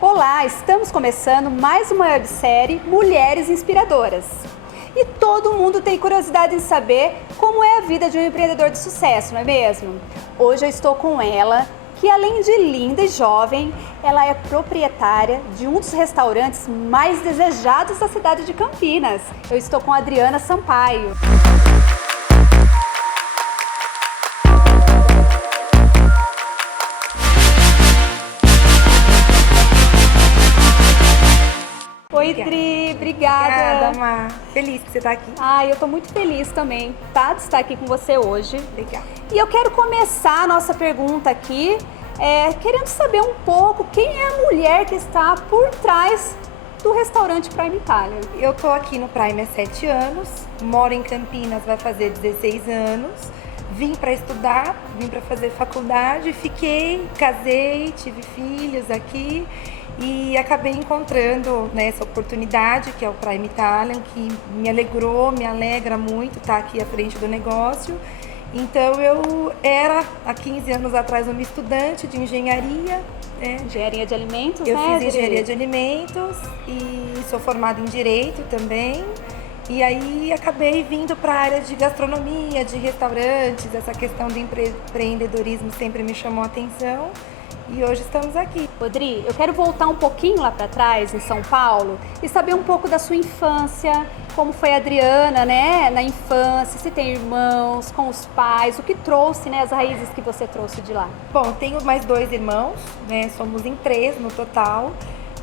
Olá, estamos começando mais uma websérie Mulheres Inspiradoras. E todo mundo tem curiosidade em saber como é a vida de um empreendedor de sucesso, não é mesmo? Hoje eu estou com ela, que além de linda e jovem, ela é proprietária de um dos restaurantes mais desejados da cidade de Campinas. Eu estou com a Adriana Sampaio. Oi, Dri, obrigada. Obrigada, Má. Feliz que você está aqui. Eu tô muito feliz também, tá, de estar aqui com você hoje. Legal. E eu quero começar a nossa pergunta aqui, querendo saber um pouco quem é a mulher que está por trás do restaurante Prime Itália. Eu tô aqui no Prime há 7 anos, moro em Campinas, vai fazer 16 anos. Vim para estudar, vim para fazer faculdade, fiquei, casei, tive filhos aqui. E acabei encontrando essa oportunidade, que é o Prime Italian, que me alegrou, me alegra muito estar aqui à frente do negócio. Então eu era, há 15 anos atrás, uma estudante de engenharia. Engenharia de alimentos, eu né? fiz engenharia de alimentos e sou formada em Direito também. E aí acabei vindo para a área de gastronomia, de restaurantes, essa questão do empreendedorismo sempre me chamou a atenção. E hoje estamos aqui. Rodri, eu quero voltar um pouquinho lá para trás, em São Paulo, e saber um pouco da sua infância, como foi a Adriana, né, na infância, se tem irmãos, com os pais, o que trouxe, né, as raízes que você trouxe de lá. Bom, tenho mais 2 irmãos, né, somos em 3 no total.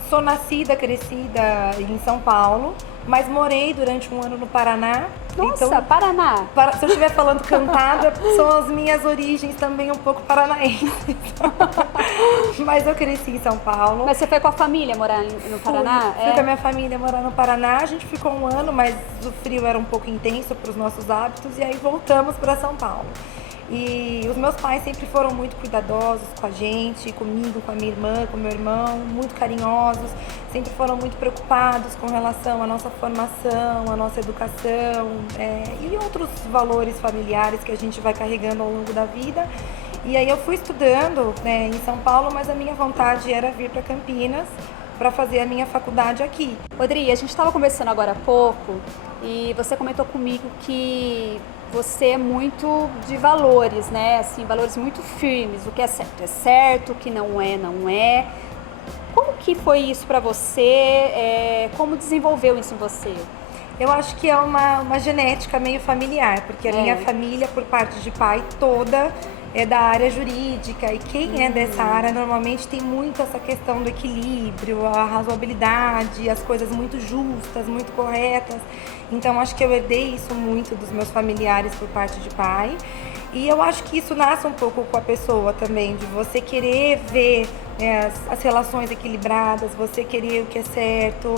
Sou nascida, crescida em São Paulo, mas morei durante um ano no Paraná. Nossa, então, Paraná! Se eu estiver falando cantada, são as minhas origens também um pouco paranaenses. Mas eu cresci em São Paulo. Mas você foi com a família morar no Paraná? Fui com a minha família morar no Paraná. A gente ficou um ano, mas o frio era um pouco intenso para os nossos hábitos. E aí voltamos para São Paulo. E os meus pais sempre foram muito cuidadosos com a gente, comigo, com a minha irmã, com o meu irmão, muito carinhosos, sempre foram muito preocupados com relação à nossa formação, à nossa educação e outros valores familiares que a gente vai carregando ao longo da vida. E aí eu fui estudando em São Paulo, mas a minha vontade era vir para Campinas para fazer a minha faculdade aqui. Rodri, a gente estava conversando agora há pouco e você comentou comigo que você é muito de valores, né? Assim, valores muito firmes. O que é certo, o que não é, não é. Como que foi isso para você? Como desenvolveu isso em você? Eu acho que é uma genética meio familiar, porque a minha família, por parte de pai, toda é da área jurídica. E quem é dessa área normalmente tem muito essa questão do equilíbrio, a razoabilidade, as coisas muito justas, muito corretas. Então acho que eu herdei isso muito dos meus familiares por parte de pai. E eu acho que isso nasce um pouco com a pessoa também, de você querer ver as relações equilibradas, você querer o que é certo.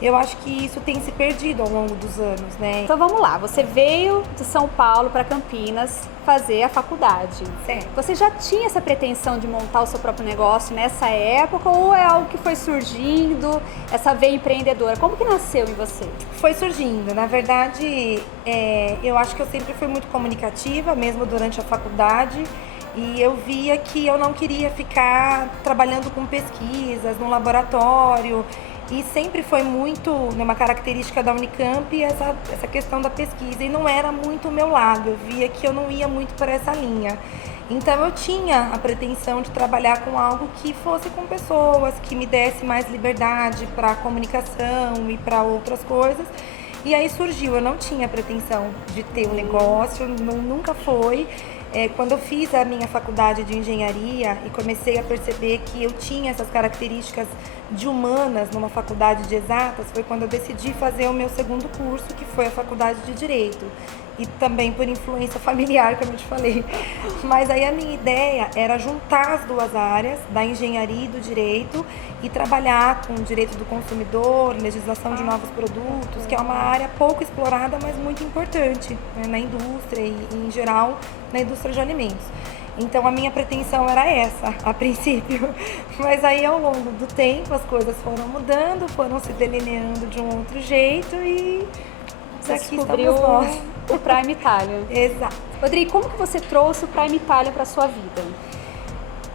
Eu acho que isso tem se perdido ao longo dos anos, né? Então vamos lá, você veio de São Paulo para Campinas fazer a faculdade. Certo. Você já tinha essa pretensão de montar o seu próprio negócio nessa época ou é algo que foi surgindo, essa veia empreendedora? Como que nasceu em você? Foi surgindo. Na verdade, eu acho que eu sempre fui muito comunicativa, mesmo durante a faculdade. E eu via que eu não queria ficar trabalhando com pesquisas, num laboratório. E sempre foi muito uma característica da Unicamp essa questão da pesquisa. E não era muito o meu lado. Eu via que eu não ia muito por essa linha. Então eu tinha a pretensão de trabalhar com algo que fosse com pessoas, que me desse mais liberdade para comunicação e para outras coisas. E aí surgiu, eu não tinha pretensão de ter um negócio, nunca foi. Quando eu fiz a minha faculdade de engenharia e comecei a perceber que eu tinha essas características de humanas numa faculdade de exatas, foi quando eu decidi fazer o meu segundo curso, que foi a faculdade de Direito. E também por influência familiar, como eu te falei. Mas aí a minha ideia era juntar as duas áreas, da engenharia e do direito, e trabalhar com o direito do consumidor, legislação de novos produtos, que é uma área pouco explorada, mas muito importante, né, na indústria e, em geral, na indústria de alimentos. Então a minha pretensão era essa, a princípio. Mas aí ao longo do tempo as coisas foram mudando, foram se delineando de um outro jeito e Você aqui descobriu estamos nós. o Prime Itália. Exato. Rodrigo, como que você trouxe o Prime Itália para sua vida?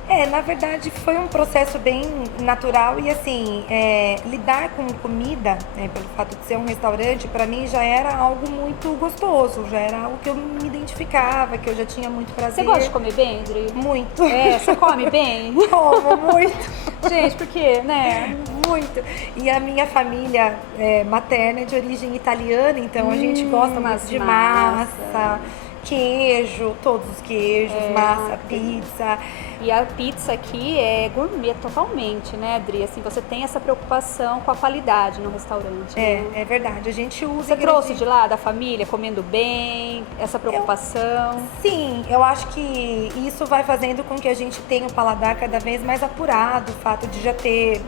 Na verdade foi um processo bem natural e assim, lidar com comida, né, pelo fato de ser um restaurante, para mim já era algo muito gostoso, já era algo que eu me identificava, que eu já tinha muito prazer. Você gosta de comer bem, Adri? Muito. Você come bem? Como, muito. Gente, por quê, né? Muito. E a minha família materna é de origem italiana, então a gente gosta muito de massa, queijo, todos os queijos, massa, pizza. E a pizza aqui é gourmet totalmente, né, Adri? Assim, você tem essa preocupação com a qualidade no restaurante. É verdade. A gente usa... Você trouxe de lá, da família, comendo bem, essa preocupação? Sim, eu acho que isso vai fazendo com que a gente tenha um paladar cada vez mais apurado, o fato de já ter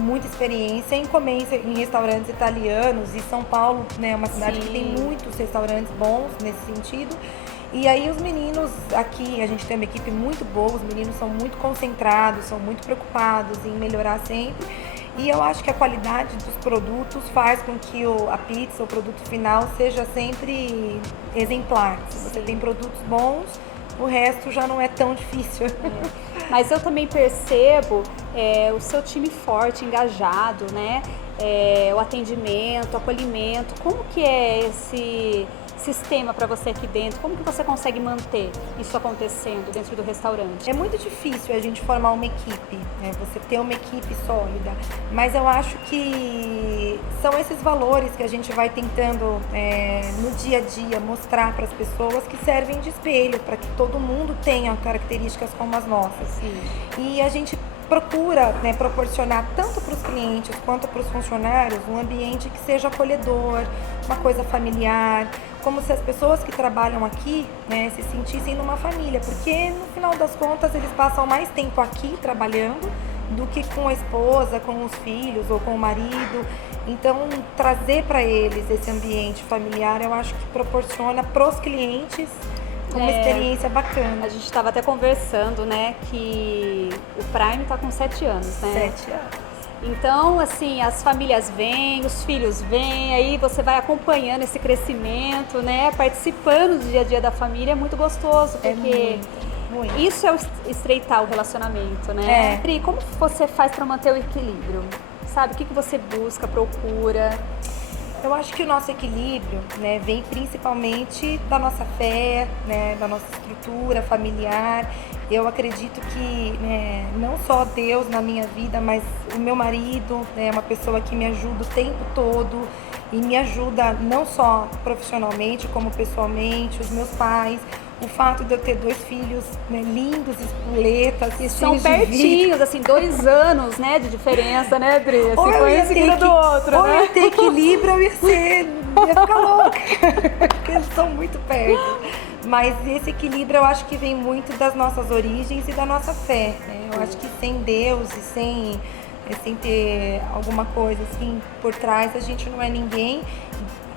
muita experiência em comer em restaurantes italianos, e São Paulo, né, é uma cidade que tem muitos restaurantes bons nesse sentido. E aí os meninos aqui, a gente tem uma equipe muito boa, os meninos são muito concentrados, são muito preocupados em melhorar sempre. E eu acho que a qualidade dos produtos faz com que a pizza, o produto final, seja sempre exemplar. Se você tem produtos bons, o resto já não é tão difícil. Mas eu também percebo o seu time forte, engajado, né? O atendimento, o acolhimento. Como que é esse sistema para você aqui dentro? Como que você consegue manter isso acontecendo dentro do restaurante? É muito difícil a gente formar uma equipe, né? Você ter uma equipe sólida, mas eu acho que são esses valores que a gente vai tentando no dia a dia mostrar para as pessoas, que servem de espelho para que todo mundo tenha características como as nossas. Sim. E a gente procura proporcionar tanto para os clientes quanto para os funcionários um ambiente que seja acolhedor, uma coisa familiar, como se as pessoas que trabalham aqui, né, se sentissem numa família, porque no final das contas eles passam mais tempo aqui trabalhando do que com a esposa, com os filhos ou com o marido. Então, trazer para eles esse ambiente familiar, eu acho que proporciona para os clientes uma experiência bacana. A gente estava até conversando, né, que o Prime está com 7 anos, né? 7 anos. Então, assim, as famílias vêm, os filhos vêm, aí você vai acompanhando esse crescimento, né? Participando do dia a dia da família, é muito gostoso, porque muito. Isso é estreitar o relacionamento, né? Pri, como você faz para manter o equilíbrio? Sabe, o que você busca, procura? Eu acho que o nosso equilíbrio, né, vem principalmente da nossa fé, né, da nossa estrutura familiar. Eu acredito que não só Deus na minha vida, mas o meu marido é uma pessoa que me ajuda o tempo todo e me ajuda não só profissionalmente, como pessoalmente, os meus pais. O fato de eu ter 2 filhos, né, lindos, espoletas, que são pertinhos, assim, 2 anos, né, de diferença, né, Adri? Assim, ou eu ia ter do outro, ou né? eu ia ter equilíbrio, eu ia ficar louca, porque eles são muito perto. Mas esse equilíbrio eu acho que vem muito das nossas origens e da nossa fé, né? Eu acho que sem Deus e sem ter alguma coisa assim por trás, a gente não é ninguém.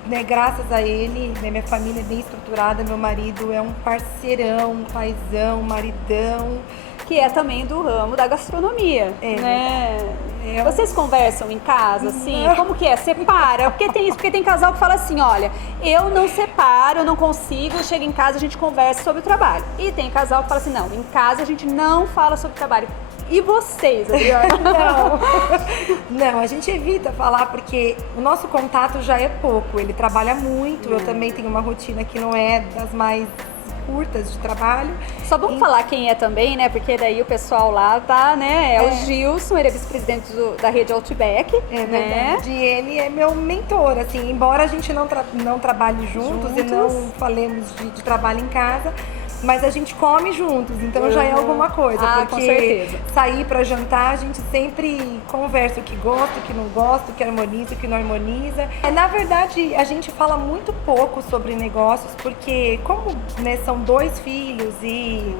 Né, graças a ele, né, minha família é bem estruturada, meu marido é um parceirão, um paizão, um maridão. Que é também do ramo da gastronomia, né? Vocês conversam em casa, assim? Não. Como que é? Separa? Porque tem isso, porque tem casal que fala assim, olha, eu não separo, eu não consigo, chego em casa, a gente conversa sobre o trabalho. E tem casal que fala assim, não, em casa a gente não fala sobre trabalho. E vocês, Adriana? Não, a gente evita falar porque o nosso contato já é pouco. Ele trabalha muito, eu também tenho uma rotina que não é das mais curtas de trabalho. Só vamos falar quem é também, né? Porque daí o pessoal lá tá, né? É o Gilson, ele é vice-presidente da rede Outback. É né? verdade. E ele é meu mentor, assim, embora a gente não trabalhe juntos e não falemos de trabalho em casa, mas a gente come juntos, então já é alguma coisa, com porque certeza. Sair pra jantar a gente sempre conversa o que gosta, o que não gosta, o que harmoniza, o que não harmoniza. Na verdade, a gente fala muito pouco sobre negócios, porque como são 2 filhos e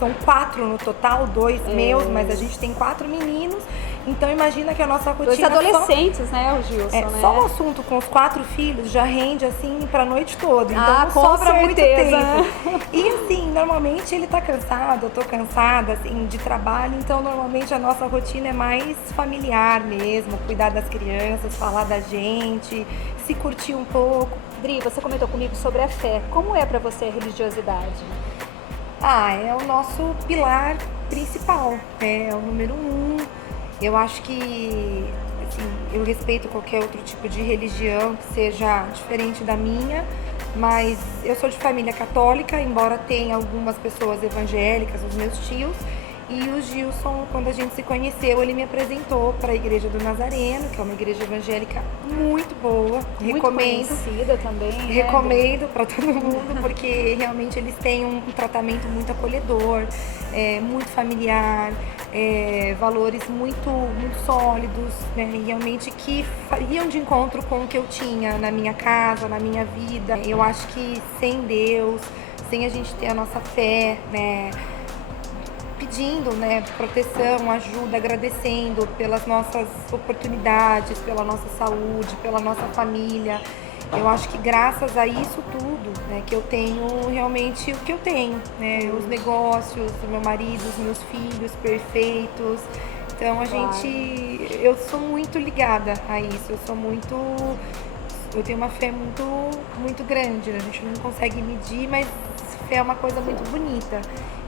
são 4 no total, 2 meus, mas a gente tem 4 meninos. Então imagina que a nossa rotina... 2 adolescentes, né, o Gilson, né? Só o assunto com os 4 filhos já rende, assim, pra noite toda. Então não com sobra muito certeza. tempo. E assim, normalmente ele tá cansado, eu tô cansada, assim, de trabalho. Então normalmente a nossa rotina é mais familiar mesmo. Cuidar das crianças, falar da gente, se curtir um pouco. Dri, você comentou comigo sobre a fé. Como é pra você a religiosidade? É o nosso pilar principal, né? É o número um. Eu acho que, assim, eu respeito qualquer outro tipo de religião que seja diferente da minha, mas eu sou de família católica, embora tenha algumas pessoas evangélicas, os meus tios. E o Gilson, quando a gente se conheceu, ele me apresentou para a Igreja do Nazareno, que é uma igreja evangélica muito boa. Muito Recomendo. conhecida também. Recomendo para todo mundo, porque realmente eles têm um tratamento muito acolhedor, muito familiar, valores muito sólidos, né? E realmente que iam de encontro com o que eu tinha na minha casa, na minha vida. Eu acho que sem Deus, sem a gente ter a nossa fé, né? Pedindo, né, proteção, ajuda, agradecendo pelas nossas oportunidades, pela nossa saúde, pela nossa família. Eu acho que graças a isso tudo, né, que eu tenho realmente o que eu tenho, né, os negócios, o meu marido, os meus filhos perfeitos. Então eu sou muito ligada a isso, eu tenho uma fé muito grande, né? A gente não consegue medir, mas fé é uma coisa muito bonita.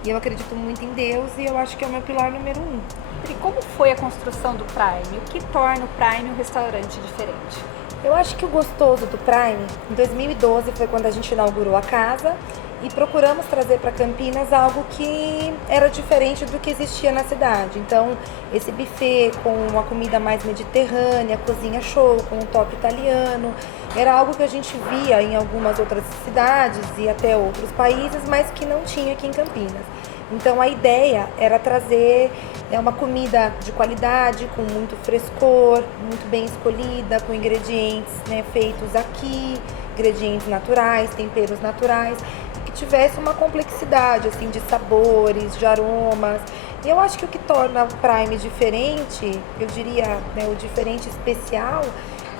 E eu acredito muito em Deus e eu acho que é o meu pilar número um. E como foi a construção do Prime? O que torna o Prime um restaurante diferente? Eu acho que o gostoso do Prime, em 2012 foi quando a gente inaugurou a casa e procuramos trazer para Campinas algo que era diferente do que existia na cidade. Então, esse buffet com uma comida mais mediterrânea, cozinha show, com um toque italiano, era algo que a gente via em algumas outras cidades e até outros países, mas que não tinha aqui em Campinas. Então a ideia era trazer uma comida de qualidade, com muito frescor, muito bem escolhida, com ingredientes, né, feitos aqui, ingredientes naturais, temperos naturais, que tivesse uma complexidade assim, de sabores, de aromas. E eu acho que o que torna o Prime diferente, eu diria, né, o diferente especial,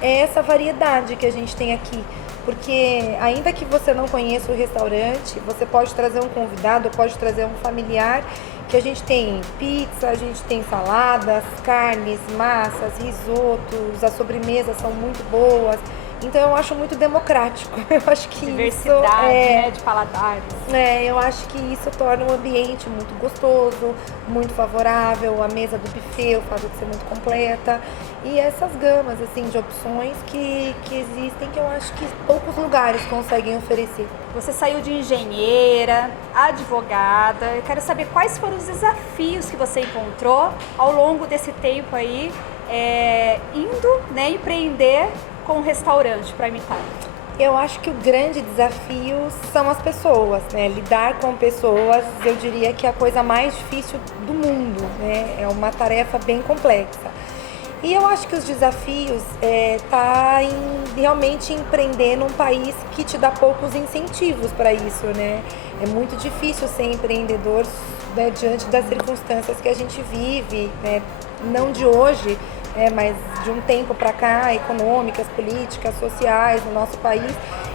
é essa variedade que a gente tem aqui. Porque ainda que você não conheça o restaurante, você pode trazer um convidado, pode trazer um familiar, que a gente tem pizza, a gente tem saladas, carnes, massas, risotos, as sobremesas são muito boas. Então eu acho muito democrático. Eu acho que diversidade, né, de paladares. Eu acho que isso torna o ambiente muito gostoso, muito favorável, a mesa do buffet, o fato de ser muito completa. E essas gamas assim, de opções que existem, que eu acho que poucos lugares conseguem oferecer. Você saiu de engenheira, advogada. Eu quero saber quais foram os desafios que você encontrou ao longo desse tempo aí, indo, né, empreender com um restaurante Prime Time. Eu acho que o grande desafio são as pessoas, né? Lidar com pessoas, eu diria que é a coisa mais difícil do mundo, né? É uma tarefa bem complexa. E eu acho que os desafios tá em realmente empreender num país que te dá poucos incentivos para isso, né? É muito difícil ser empreendedor, né, diante das circunstâncias que a gente vive, né? Não de hoje, mas de um tempo para cá, econômicas, políticas, sociais no nosso país.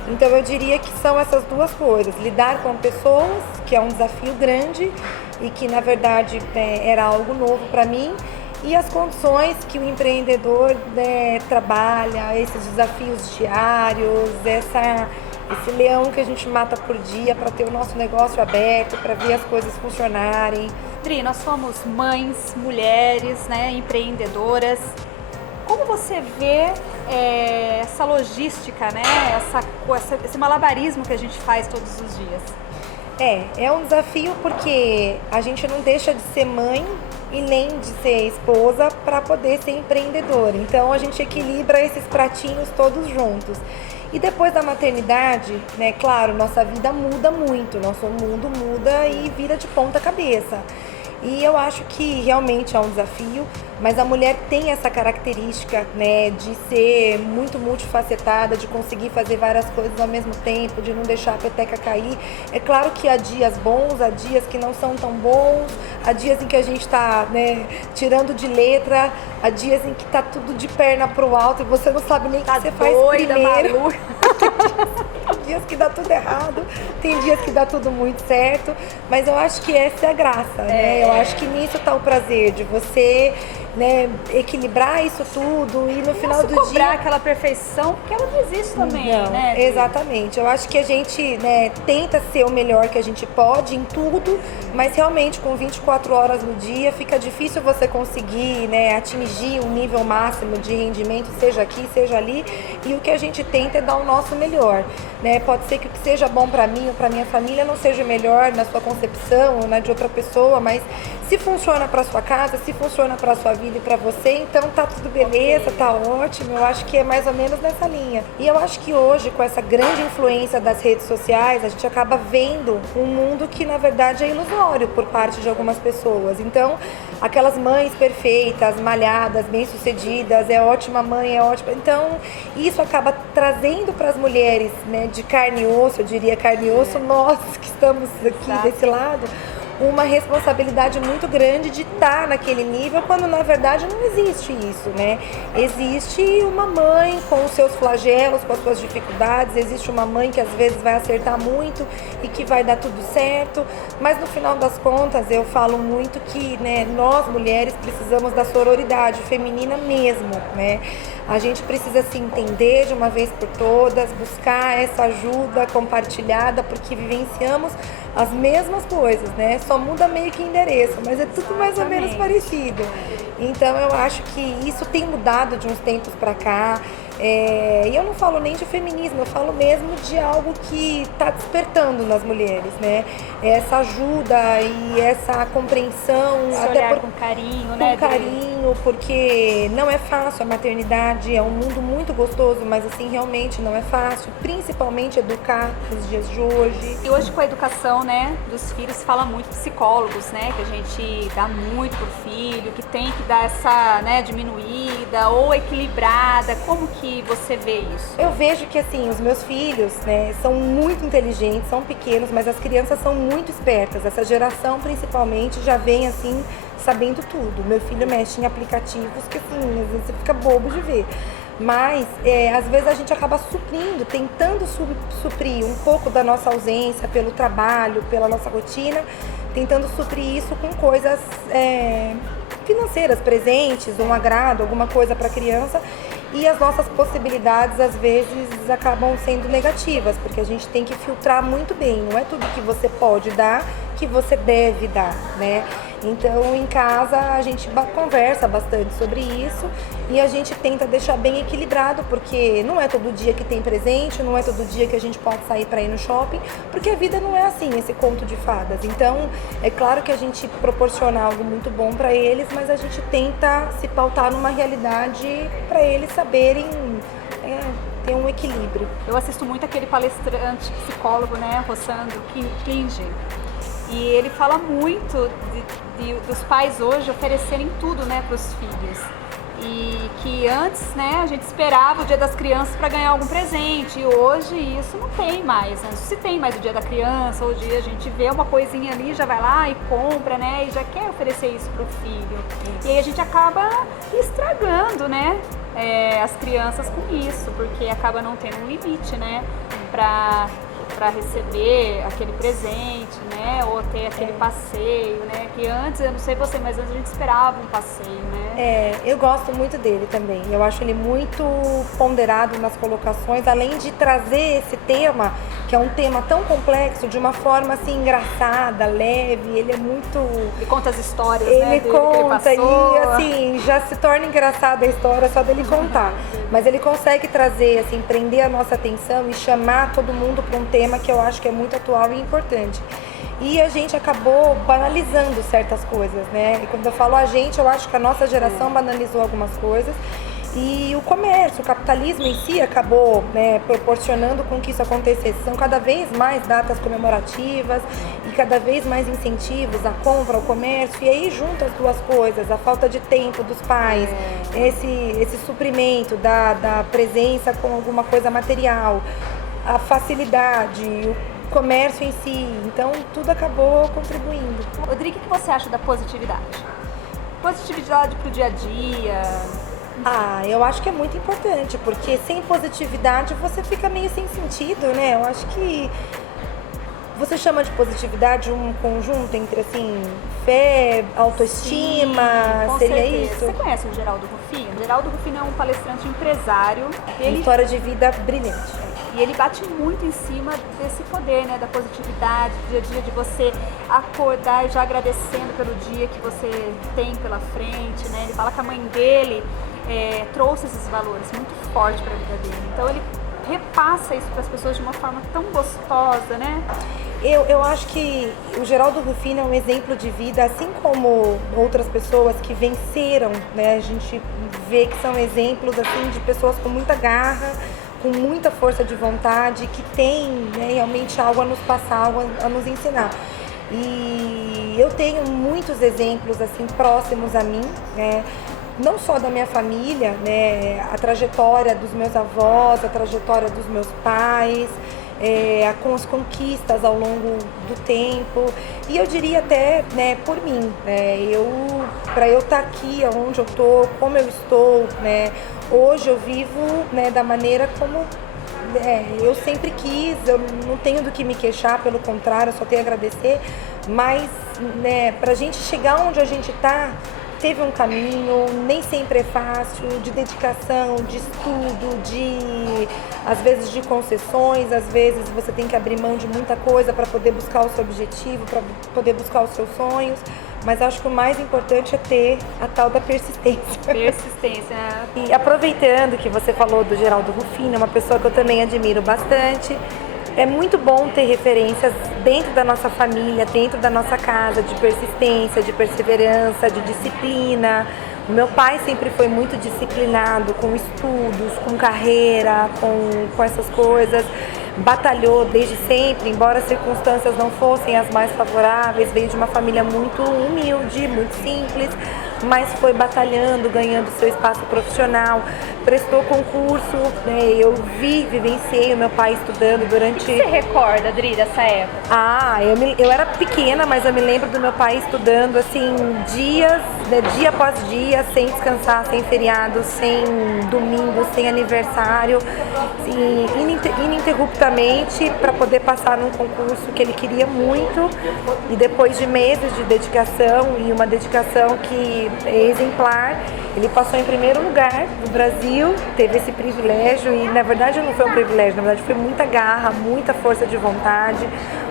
Então eu diria que são essas duas coisas, lidar com pessoas, que é um desafio grande e que na verdade era algo novo para mim, e as condições que o empreendedor trabalha, esses desafios diários, esse leão que a gente mata por dia para ter o nosso negócio aberto, para ver as coisas funcionarem. Dri, nós somos mães, mulheres, né, empreendedoras. Como você vê essa logística, né, esse malabarismo que a gente faz todos os dias? É um desafio porque a gente não deixa de ser mãe e nem de ser esposa para poder ser empreendedora. Então a gente equilibra esses pratinhos todos juntos. E depois da maternidade, né, claro, nossa vida muda muito, nosso mundo muda e vira de ponta cabeça. E eu acho que realmente é um desafio, mas a mulher tem essa característica, né, de ser muito multifacetada, de conseguir fazer várias coisas ao mesmo tempo, de não deixar a peteca cair. É claro que há dias bons, há dias que não são tão bons, há dias em que a gente está, né, tirando de letra, há dias em que está tudo de perna pro alto e você não sabe nem o que você faz primeiro. Tem dias que dá tudo errado, tem dias que dá tudo muito certo, mas eu acho que essa é a graça, né? Eu acho que nisso está o prazer de você né, equilibrar isso tudo e no final do cobrar dia aquela perfeição, porque ela não existe também, não, né? exatamente. Eu acho que a gente, né, tenta ser o melhor que a gente pode em tudo, mas realmente com 24 horas no dia fica difícil você conseguir, né, atingir um nível máximo de rendimento, seja aqui, seja ali, e o que a gente tenta é dar o nosso melhor, né? Pode ser que o que seja bom para mim ou para minha família não seja melhor na sua concepção ou na de outra pessoa, mas se funciona para sua casa, se funciona para sua vida e para você, então tá tudo beleza, tá ótimo. Eu acho que é mais ou menos nessa linha. E eu acho que hoje, com essa grande influência das redes sociais, a gente acaba vendo um mundo que na verdade é ilusório por parte de algumas pessoas. Então, aquelas mães perfeitas, malhadas, bem-sucedidas, é ótima mãe, é ótima. Então, isso acaba trazendo para as mulheres, né, de carne e osso, eu diria carne e osso, nós que estamos aqui desse lado, uma responsabilidade muito grande de estar naquele nível, quando na verdade não existe isso, né? Existe uma mãe com os seus flagelos, com as suas dificuldades, existe uma mãe que às vezes vai acertar muito e que vai dar tudo certo, mas no final das contas eu falo muito que, né, nós mulheres precisamos da sororidade feminina mesmo, né? A gente precisa se entender de uma vez por todas, buscar essa ajuda compartilhada, porque vivenciamos as mesmas coisas, né? Só muda meio que endereço, mas é tudo mais ou menos parecido. Então eu acho que isso tem mudado de uns tempos pra cá. E eu não falo nem de feminismo, eu falo mesmo de algo que está despertando nas mulheres, né? Essa ajuda e essa compreensão, Se até olhar com carinho, né? Com carinho, porque não é fácil a maternidade, é um mundo muito gostoso, mas assim, realmente não é fácil, principalmente educar nos dias de hoje. E hoje com a educação, né, dos filhos, se fala muito de psicólogos, né, que a gente dá muito pro filho, que tem que dar essa, né, diminuída ou equilibrada. Como que você vê isso? Eu vejo que assim, os meus filhos, né, são muito inteligentes, são pequenos, mas as crianças são muito espertas. Essa geração principalmente já vem assim, sabendo tudo. Meu filho mexe em aplicativos que assim, às vezes você fica bobo de ver. Mas, às vezes a gente acaba suprindo, tentando suprir um pouco da nossa ausência pelo trabalho, pela nossa rotina, tentando suprir isso com coisas financeiras, presentes, um agrado, alguma coisa para a criança. E as nossas possibilidades, às vezes, acabam sendo negativas, porque a gente tem que filtrar muito bem. Não é tudo que você pode dar que você deve dar, né? Então, em casa, a gente conversa bastante sobre isso e a gente tenta deixar bem equilibrado, porque não é todo dia que tem presente, não é todo dia que a gente pode sair para ir no shopping, porque a vida não é assim, esse conto de fadas. Então, é claro que a gente proporciona algo muito bom para eles, mas a gente tenta se pautar numa realidade para eles saberem ter um equilíbrio. Eu assisto muito aquele palestrante psicólogo, né, Rossandro Klinge. E ele fala muito dos pais hoje oferecerem tudo, né, para os filhos. E que antes, né, a gente esperava o Dia das Crianças para ganhar algum presente. E hoje isso não tem mais, né? Se tem mais o Dia da Criança, hoje a gente vê uma coisinha ali, já vai lá e compra, né? E já quer oferecer isso pro filho. E aí a gente acaba estragando, né, as crianças com isso, porque acaba não tendo um limite, né, para receber aquele presente, né? Ou ter aquele passeio, né? Que antes, eu não sei você, mas antes a gente esperava um passeio, né? Eu gosto muito dele também. Eu acho ele muito ponderado nas colocações, além de trazer esse tema, que é um tema tão complexo, de uma forma assim engraçada, leve. Ele é muito... Ele conta as histórias, ele né? Conta que ele passou. E assim, já se torna engraçada a história só dele contar. Mas ele consegue trazer, assim, prender a nossa atenção e chamar todo mundo para um tema que eu acho que é muito atual e importante. E a gente acabou banalizando certas coisas, né? E quando eu falo a gente, eu acho que a nossa geração banalizou algumas coisas. E o comércio, o capitalismo em si acabou, né, proporcionando com que isso acontecesse. São cada vez mais datas comemorativas e cada vez mais incentivos à compra, ao comércio. E aí junta as duas coisas, a falta de tempo dos pais, esse suprimento da presença com alguma coisa material, a facilidade, o comércio em si. Então tudo acabou contribuindo. Rodrigo, o que você acha da positividade? Positividade pro dia a dia... Eu acho que é muito importante, porque sem positividade você fica meio sem sentido, né? Eu acho que Você chama de positividade um conjunto entre, assim, fé, autoestima, Com seria certeza. isso? Você conhece o Geraldo Rufino? O Geraldo Rufino é um palestrante empresário. Ele História de vida brilhante. E ele bate muito em cima desse poder, né, da positividade, do dia a dia, de você acordar já agradecendo pelo dia que você tem pela frente, né? Ele fala que a mãe dele trouxe esses valores muito forte para a vida dele. Então ele repassa isso para as pessoas de uma forma tão gostosa, né? Eu acho que o Geraldo Rufino é um exemplo de vida, assim como outras pessoas que venceram, né? A gente vê que são exemplos, assim, de pessoas com muita garra, com muita força de vontade, que tem, né, realmente algo a nos passar, algo a nos ensinar. E eu tenho muitos exemplos, assim, próximos a mim, né? Não só da minha família, né? A trajetória dos meus avós, a trajetória dos meus pais, com as conquistas ao longo do tempo. E eu diria até, né, por mim, para eu estar aqui onde eu estou, como eu estou, né? Hoje eu vivo, né, da maneira como eu sempre quis, eu não tenho do que me queixar, pelo contrário, eu só tenho a agradecer. Mas, né, pra gente chegar onde a gente está, teve um caminho, nem sempre é fácil, de dedicação, de estudo, às vezes de concessões, às vezes você tem que abrir mão de muita coisa para poder buscar o seu objetivo, para poder buscar os seus sonhos. Mas acho que o mais importante é ter a tal da persistência. Persistência. E aproveitando que você falou do Geraldo Rufino, uma pessoa que eu também admiro bastante, é muito bom ter referências dentro da nossa família, dentro da nossa casa, de persistência, de perseverança, de disciplina. O meu pai sempre foi muito disciplinado com estudos, com carreira, com essas coisas. Batalhou desde sempre, embora as circunstâncias não fossem as mais favoráveis, veio de uma família muito humilde, muito simples, mas foi batalhando, ganhando seu espaço profissional, prestou concurso, né? Eu vivenciei o meu pai estudando durante... O que você recorda, Adri, dessa época? Eu era pequena, mas eu me lembro do meu pai estudando, assim, dias, né, dia após dia, sem descansar, sem feriado, sem domingo, sem aniversário, assim, ininterruptamente, para poder passar num concurso que ele queria muito. E depois de meses de dedicação, e uma dedicação que é exemplar, ele passou em primeiro lugar no Brasil, teve esse privilégio. E na verdade não foi um privilégio, na verdade foi muita garra, muita força de vontade,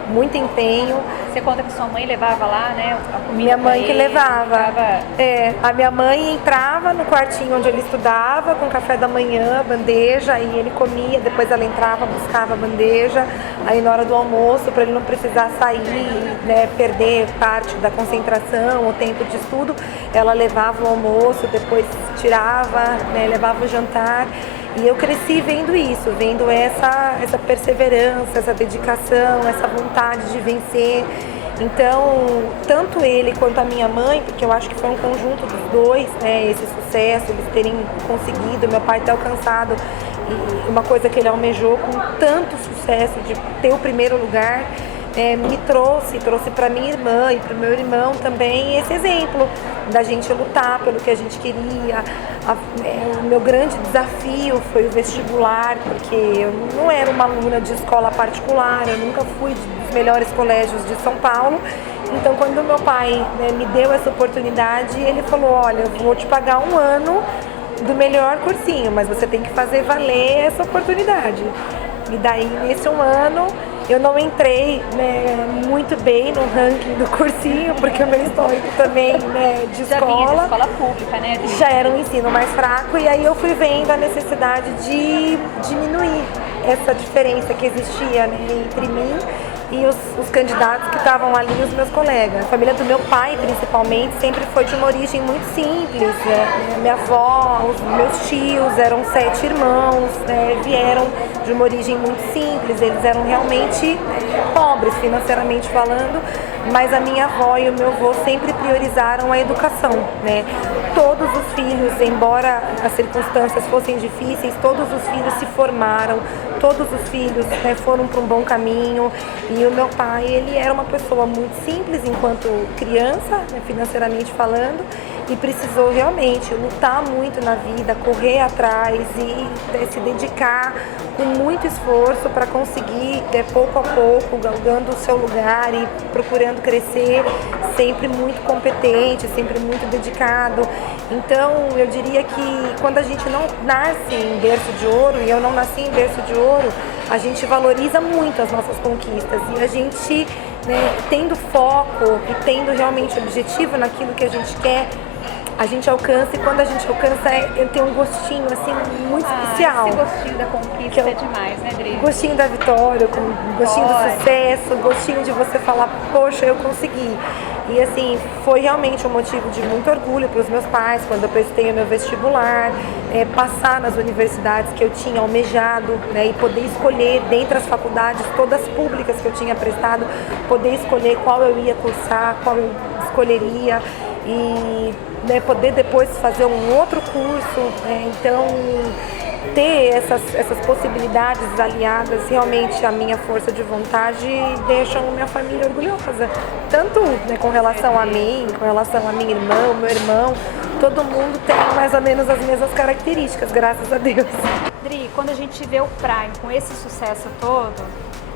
muito empenho. Você conta que sua mãe levava lá, né, a comida? Minha mãe que levava. Ficava... A minha mãe entrava no quartinho onde ele estudava com café da manhã, bandeja, e ele comia, depois ela entrava, buscava a bandeja, aí na hora do almoço, para ele não precisar sair, né, perder parte da concentração, o tempo de estudo, ela levava o almoço, depois tirava, né, levava o jantar. E eu cresci vendo isso, vendo essa perseverança, essa dedicação, essa vontade de vencer. Então, tanto ele quanto a minha mãe, porque eu acho que foi um conjunto dos dois, né, esse sucesso, eles terem conseguido, meu pai ter alcançado e uma coisa que ele almejou com tanto sucesso, de ter o primeiro lugar, me trouxe para minha irmã e para o meu irmão também esse exemplo da gente lutar pelo que a gente queria. O meu grande desafio foi o vestibular, porque eu não era uma aluna de escola particular, eu nunca fui dos melhores colégios de São Paulo. Então, quando meu pai, né, me deu essa oportunidade, ele falou: olha, eu vou te pagar um ano do melhor cursinho, mas você tem que fazer valer essa oportunidade. E daí, nesse um ano, eu não entrei, né, muito bem no ranking do cursinho, porque o meu histórico também, né, de Já vinha de escola escola pública, né, Adri? já era um ensino mais fraco, e aí eu fui vendo a necessidade de diminuir essa diferença que existia, né, entre mim e os candidatos que estavam ali, os meus colegas. A família do meu pai, principalmente, sempre foi de uma origem muito simples, né? Minha avó, os meus tios eram 7 irmãos, né? Vieram de uma origem muito simples, eles eram realmente pobres financeiramente falando, mas a minha avó e o meu avô sempre priorizaram a educação, né? Todos os filhos, embora as circunstâncias fossem difíceis, todos os filhos se formaram, todos os filhos, né, foram para um bom caminho. E o meu pai, ele era uma pessoa muito simples enquanto criança, né, financeiramente falando, e precisou realmente lutar muito na vida, correr atrás e se dedicar com muito esforço para conseguir, pouco a pouco, galgando o seu lugar e procurando crescer, sempre muito competente, sempre muito dedicado. Então, eu diria que quando a gente não nasce em berço de ouro, e eu não nasci em berço de ouro, a gente valoriza muito as nossas conquistas e a gente, tendo foco e tendo realmente objetivo naquilo que a gente quer, a gente alcança, e quando a gente alcança, tem um gostinho assim muito especial. Esse gostinho da conquista é demais, né, Dri? Gostinho da vitória, gostinho do sucesso, gostinho de você falar, poxa, eu consegui. E assim, foi realmente um motivo de muito orgulho para os meus pais quando eu prestei o meu vestibular, passar nas universidades que eu tinha almejado, e poder escolher dentre as faculdades, todas públicas que eu tinha prestado, poder escolher qual eu ia cursar, qual eu escolheria e poder depois fazer um outro curso. Então, ter essas possibilidades aliadas realmente à minha força de vontade deixam minha família orgulhosa. Tanto com relação a mim, com relação a minha irmã, o meu irmão, todo mundo tem mais ou menos as mesmas características, graças a Deus. Dri, quando a gente vê o Prime com esse sucesso todo,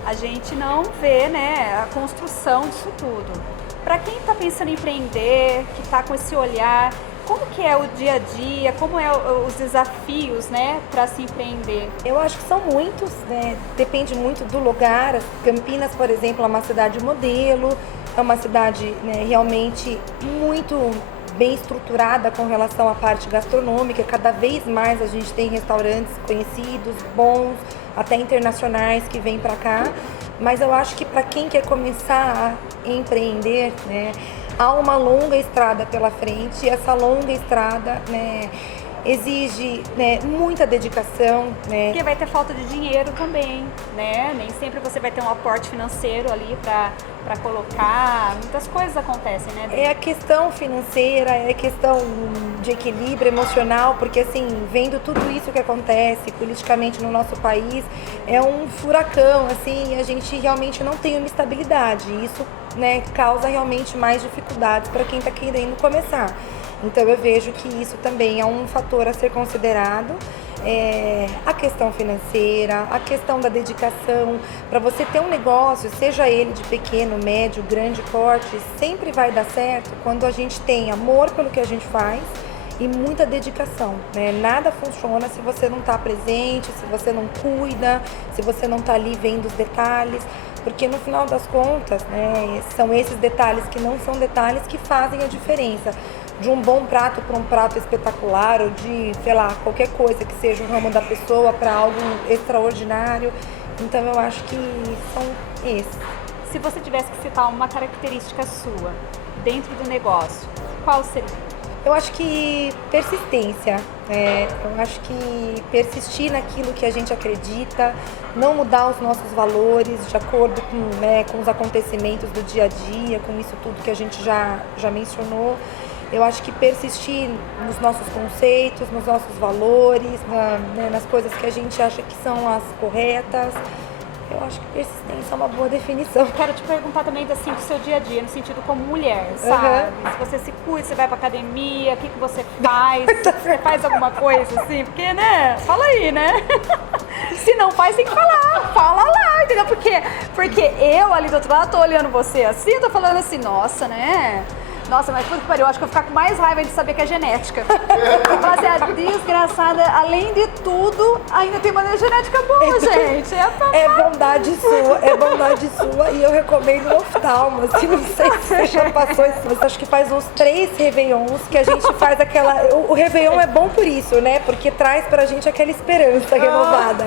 a gente não vê a construção disso tudo. Para quem está pensando em empreender, que está com esse olhar, como que é o dia a dia, como é os desafios, para se empreender? Eu acho que são muitos, depende muito do lugar. Campinas, por exemplo, é uma cidade modelo, é uma cidade realmente muito bem estruturada com relação à parte gastronômica. Cada vez mais a gente tem restaurantes conhecidos, bons, até internacionais que vêm para cá. Mas eu acho que para quem quer começar a empreender, há uma longa estrada pela frente, e essa longa estrada exige muita dedicação. Porque vai ter falta de dinheiro também, nem sempre você vai ter um aporte financeiro ali para colocar, muitas coisas acontecem, É a questão financeira, é a questão de equilíbrio emocional, porque assim, vendo tudo isso que acontece politicamente no nosso país, é um furacão, assim, e a gente realmente não tem uma estabilidade, e isso causa realmente mais dificuldades para quem está querendo começar. Então eu vejo que isso também é um fator a ser considerado, a questão financeira, a questão da dedicação. Para você ter um negócio, seja ele de pequeno, médio, grande porte, sempre vai dar certo quando a gente tem amor pelo que a gente faz e muita dedicação. Nada funciona se você não está presente, se você não cuida, se você não está ali vendo os detalhes. Porque no final das contas, são esses detalhes que não são detalhes que fazem a diferença. De um bom prato para um prato espetacular, ou de, qualquer coisa que seja o ramo da pessoa para algo extraordinário. Então eu acho que são esses. Se você tivesse que citar uma característica sua dentro do negócio, qual seria? Eu acho que persistência, eu acho que persistir naquilo que a gente acredita, não mudar os nossos valores de acordo com os acontecimentos do dia a dia, com isso tudo que a gente já mencionou. Eu acho que persistir nos nossos conceitos, nos nossos valores, nas coisas que a gente acha que são as corretas. Eu acho que persistência é uma boa definição. Quero te perguntar também do seu dia a dia, no sentido como mulher, sabe? Se você se cuida, você vai pra academia, o que você faz? Você faz alguma coisa assim? Porque, fala aí, Se não faz, tem que falar. Fala lá, entendeu? Porque eu ali do outro lado tô olhando você assim, tô falando assim, nossa, Nossa, mas puta que pariu, eu acho que eu vou ficar com mais raiva de saber que é genética. Eu falo assim, a desgraçada, além de tudo, ainda tem uma genética boa, gente. É bondade sua e eu recomendo o oftalmo, assim, não sei se você já passou isso, mas acho que faz uns 3 réveillons que a gente faz aquela... O réveillon é bom por isso, porque traz pra gente aquela esperança renovada,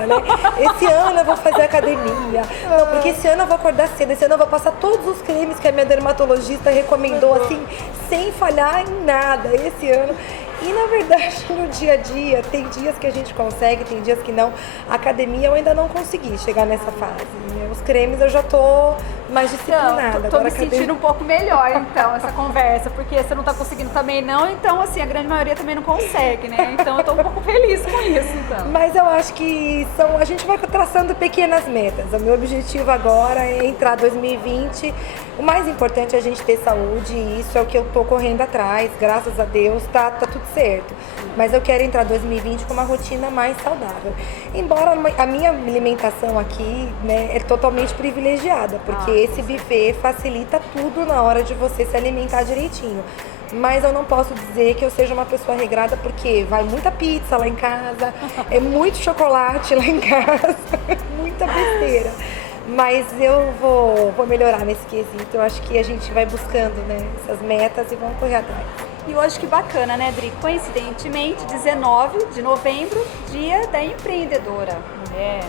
Esse ano eu vou fazer academia, não, porque esse ano eu vou acordar cedo, esse ano eu vou passar todos os cremes que a minha dermatologista recomendou, assim, sem falhar em nada esse ano. E na verdade, no dia a dia, tem dias que a gente consegue, tem dias que não. A academia eu ainda não consegui chegar nessa fase. Os cremes eu já tô mais disciplinada. Então, tô me academia... sentindo um pouco melhor, então, essa conversa, porque você não tá conseguindo também não, então, assim, a grande maioria também não consegue, né? Então, eu tô um pouco feliz com isso, então. Mas eu acho que a gente vai traçando pequenas metas. O meu objetivo agora é entrar 2020. O mais importante é a gente ter saúde e isso é o que eu tô correndo atrás. Graças a Deus, tá tudo certo. Mas eu quero entrar 2020 com uma rotina mais saudável. Embora a minha alimentação aqui, né, é totalmente privilegiada, porque esse buffet facilita tudo na hora de você se alimentar direitinho. Mas eu não posso dizer que eu seja uma pessoa regrada, porque vai muita pizza lá em casa, é muito chocolate lá em casa, muita besteira. Mas eu vou melhorar nesse quesito. Eu acho que a gente vai buscando, né, essas metas e vamos correr atrás. E hoje que bacana, né, Dri? Coincidentemente, 19 de novembro, dia da empreendedora mulher,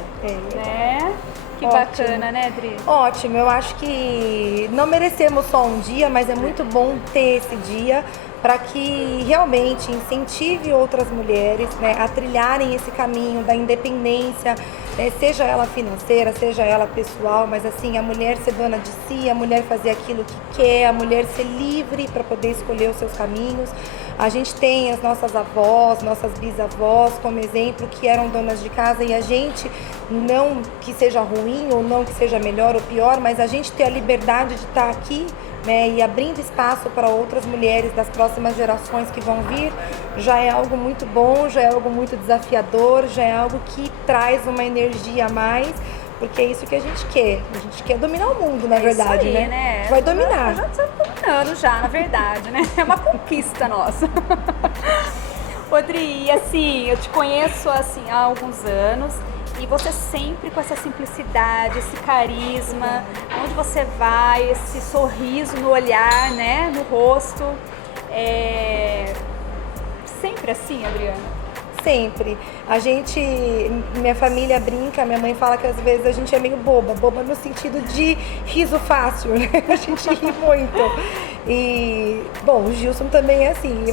né? Que ótimo. Bacana, né, Dri? Ótimo, eu acho que não merecemos só um dia, mas é muito bom ter esse dia para que realmente incentive outras mulheres, né, a trilharem esse caminho da independência, né, seja ela financeira, seja ela pessoal, mas assim, a mulher ser dona de si, a mulher fazer aquilo que quer, a mulher ser livre para poder escolher os seus caminhos. A gente tem as nossas avós, nossas bisavós como exemplo, que eram donas de casa, e a gente, não que seja ruim ou não que seja melhor ou pior, mas a gente ter a liberdade de estar aqui, né, e abrindo espaço para outras mulheres das próximas gerações que vão vir, já é algo muito bom, já é algo muito desafiador, já é algo que traz uma energia a mais, porque é isso que a gente quer. A gente quer dominar o mundo, na verdade, isso aí, né? Vai dominar. Já estamos dominando já, na verdade, né? É uma conquista nossa. Rodri, assim, eu te conheço assim, há alguns anos e você sempre com essa simplicidade, esse carisma, onde você vai, esse sorriso no olhar, né, no rosto. Sempre assim, Adriana? Sempre. Minha família brinca, minha mãe fala que às vezes a gente é meio boba no sentido de riso fácil, né? A gente ri muito. E, bom, o Gilson também é assim,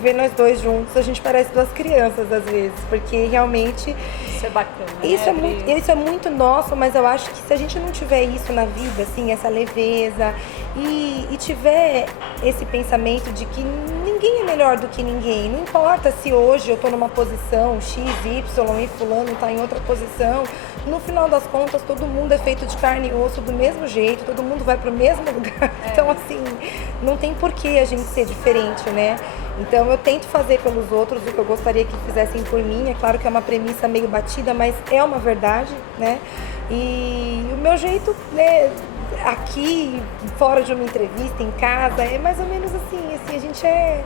ver nós dois juntos, a gente parece duas crianças às vezes, porque realmente... Isso é bacana, isso é muito nosso, mas eu acho que se a gente não tiver isso na vida, assim, essa leveza, e tiver esse pensamento de que ninguém é melhor do que ninguém, não importa se hoje eu tô numa posição X, Y e fulano tá em outra posição, no final das contas todo mundo é feito de carne e osso do mesmo jeito, todo mundo vai pro mesmo lugar, então assim, não tem por que a gente ser diferente, né? Então eu tento fazer pelos outros o que eu gostaria que fizessem por mim, é claro que é uma premissa meio batida, mas é uma verdade, né? E o meu jeito, né, aqui, fora de uma entrevista, em casa, é mais ou menos assim, a gente é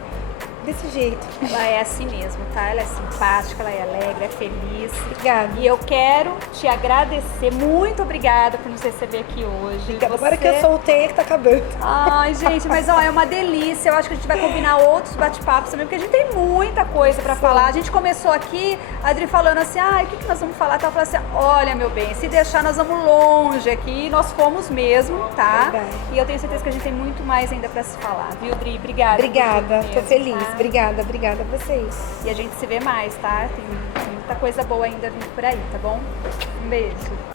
desse jeito. Ela é assim mesmo, tá? Ela é simpática, ela é alegre, é feliz. Obrigada. E eu quero te agradecer. Muito obrigada por nos receber aqui hoje. Obrigada. Agora que eu soltei, que tá acabando. Ai, gente, mas ó, é uma delícia. Eu acho que a gente vai combinar outros bate-papos também, porque a gente tem muita coisa pra falar. A gente começou aqui, a Adri falando assim, o que nós vamos falar? Ela falou assim, olha, meu bem, se deixar nós vamos longe aqui. Nós fomos mesmo, tá? Verdade. E eu tenho certeza que a gente tem muito mais ainda pra se falar. Viu, Dri? Obrigada. Obrigada, Mesmo, tô feliz. tá? Obrigada a vocês. E a gente se vê mais, tá? Tem muita coisa boa ainda vindo por aí, tá bom? Um beijo.